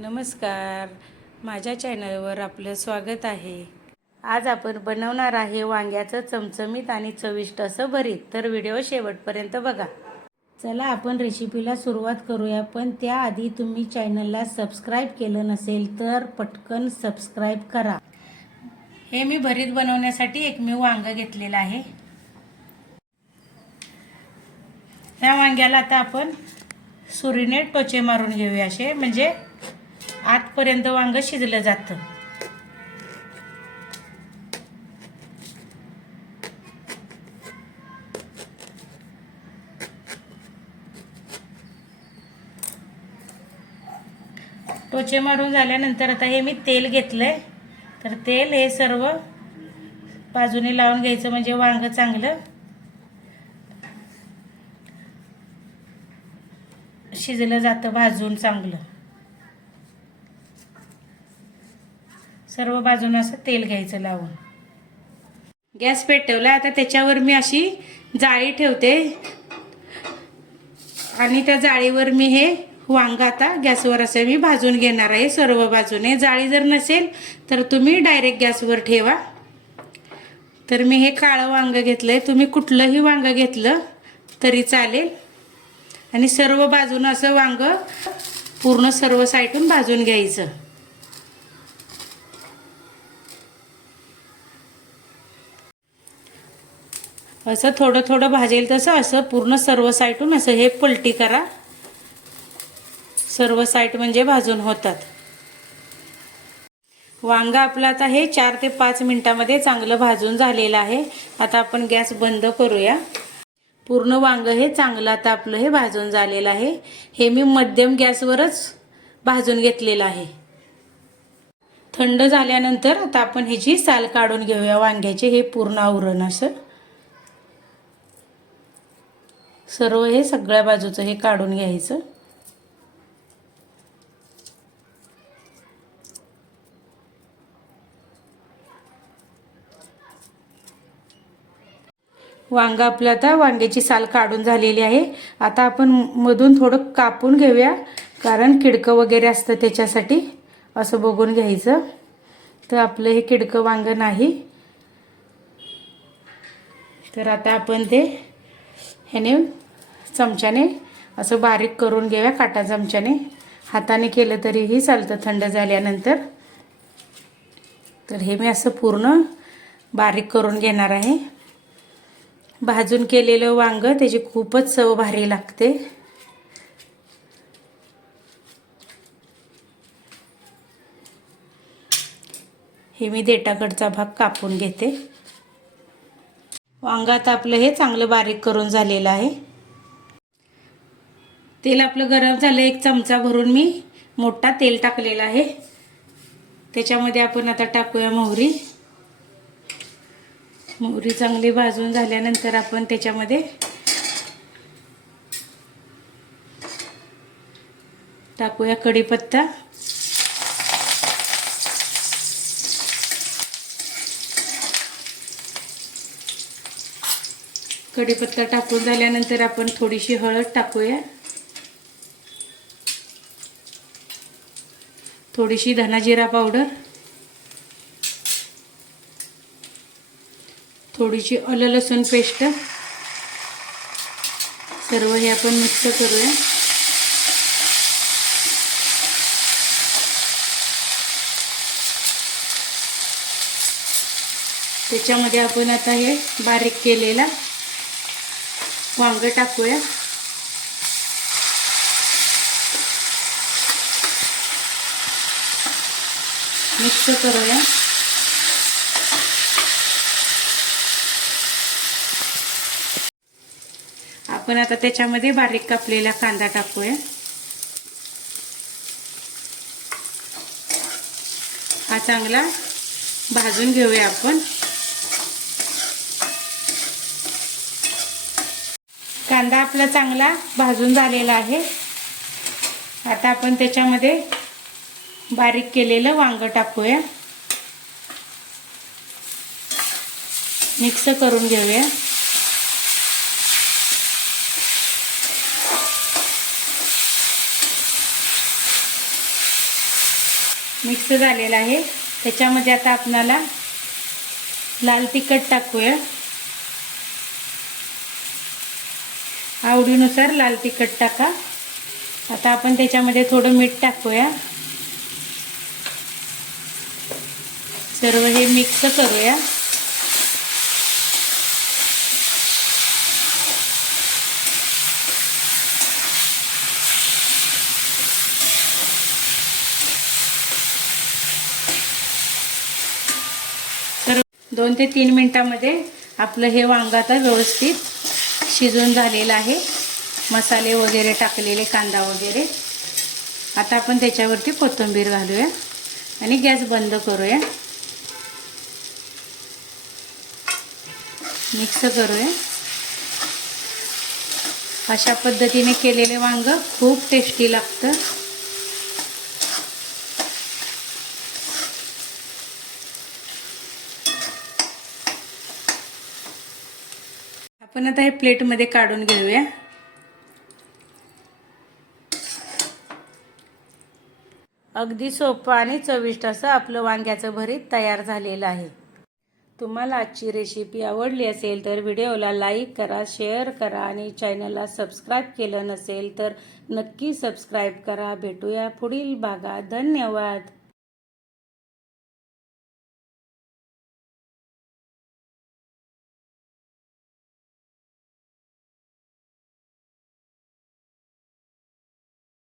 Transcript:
नमस्कार. माझ्या चॅनलवर आपलं स्वागत आहे. आज आपण बनवणार आहे वांग्याचं चमचमीत आणि चविष्ट असं भरीत. तर व्हिडिओ शेवटपर्यंत बघा. चला आपण रेसिपीला सुरुवात करूया. पण त्याआधी तुम्ही चॅनलला सबस्क्राईब केलं नसेल तर पटकन सबस्क्राईब करा. हे मी भरीत बनवण्यासाठी एक मी वांग घेतलेलं आहे. ह्या वांग्याला आता आपण सुरीने टोचे मारून घेऊया असे. म्हणजे आतपर्यंत वांग शिजलं जातं. टोचे मारून झाल्यानंतर आता हे मी तेल घेतलंय. तर तेल हे सर्व बाजूने लावून घ्यायचं म्हणजे वांग चांगलं. शिजलं जातं भाजून चांगलं. सर्व बाजून असं तेल घ्यायचं लावून. गॅस पेटवला आता त्याच्यावर मी अशी जाळी ठेवते. आणि त्या जाळीवर मी हे वांग आता गॅसवर असं मी भाजून घेणार आहे सर्व बाजूने. जाळी जर नसेल तर तुम्ही डायरेक्ट गॅसवर ठेवा. तर मी हे काळं वांग घेतलं आहे तुम्ही कुठलंही वांग घेतलं तरी चालेल. आणि सर्व बाजून असं वांग पूर्ण सर्व साईटून भाजून घ्यायचं. असं थोडं थोडं भाजेल तसं असं पूर्ण सर्व साईटून असं हे पलटी करा. सर्व साईट म्हणजे भाजून होतात. वांगा आपलं आता हे चार ते पाच मिनटामध्ये चांगलं भाजून झालेलं आहे. आता आपण गॅस बंद करूया. पूर्ण वांगं हे चांगलं आता आपलं हे भाजून झालेलं आहे. हे मी मध्यम गॅसवरच भाजून घेतलेलं आहे. थंड झाल्यानंतर आता आपण ह्याची साल काढून घेऊया वांग्याचे हे पूर्ण आवरण असं. सर्व हे सगळ्या बाजूचं हे काढून घ्यायचं. वांग आपलं आता वांग्याची साल काढून झालेली आहे. आता आपण मधून थोडं कापून घेऊया कारण किडकं वगैरे असतं त्याच्यासाठी असं बघून घ्यायचं. तर आपलं हे किडकं वांग नाही. तर आता आपण ते ह्याने चमच्याने असं बारीक करून घेऊया काटा चमच्याने. हाताने केलं तरीही चालतं थंड झाल्यानंतर. तर हे मी असं पूर्ण बारीक करून घेणार आहे. भाजून केलेलं वांगं त्याची खूपच चव भारी लागते. हे मी देटाकडचा भाग कापून घेते. वांगात आपलं हे चांगलं बारीक करून झालेलं आहे. तेल आपलं गरम झालं एक चमचा भरून मी मोठा तेल टाकलेला आहे. त्याच्यामध्ये आपण आता टाकूया मोहरी. मोहरी चांगली भाजून झाल्यानंतर आपण त्याच्यामध्ये टाकूया कढीपत्ता. कढीपत्ता टाकून झाल्यानंतर आपण थोडीशी हळद टाकूया. थोडीशी धनाजिरा पावडर. थोडीशी आलं लसूण पेस्ट. सर्व हे आपण मिक्स करूया. त्याच्यामध्ये आपण आता हे बारीक केलेला वांग टाकूया मिक्स करूया आपण आता त्याच्यामध्ये बारीक कापलेला कांदा टाकूया. हा चांगला भाजून घेऊया आपण. कांदा आपला चांगला भाजून झालेला आहे. आता आपण त्याच्यामध्ये बारीक केलेलं वांग टाकूया. मिक्स करून घेऊया. मिक्स झालेला आहे. त्याच्यामध्ये आता आपणाला लाल तिखट टाकूया. आवडीनुसार लाल तिखट टाका. आता आपण त्याच्यामध्ये थोडं मीठ टाकूया. सर्व हे मिक्स करूया. तर दोन ते तीन मिनटामध्ये आपलं हे वांग आता व्यवस्थित शिजून झालेलं आहे. मसाले वगैरे टाकलेले कांदा वगैरे. आता आपण त्याच्यावरती कोथिंबीर घालूया आणि गॅस बंद करूया. मिक्स करूया. अशा पद्धतीने केलेले वांग खूप टेस्टी लागतं. आपण आता हे प्लेटमध्ये काढून घेऊया. अगदी सोपं आणि चविष्ट असं आपलं वांग्याचं भरीत तयार झालेलं आहे. तुम्हाला आजची रेसिपी आवडली असेल तर व्हिडिओला लाईक करा शेअर करा आणि चॅनलला सबस्क्राईब केलं नसेल तर नक्की सबस्क्राईब करा. भेटूया पुढील भागात. धन्यवाद.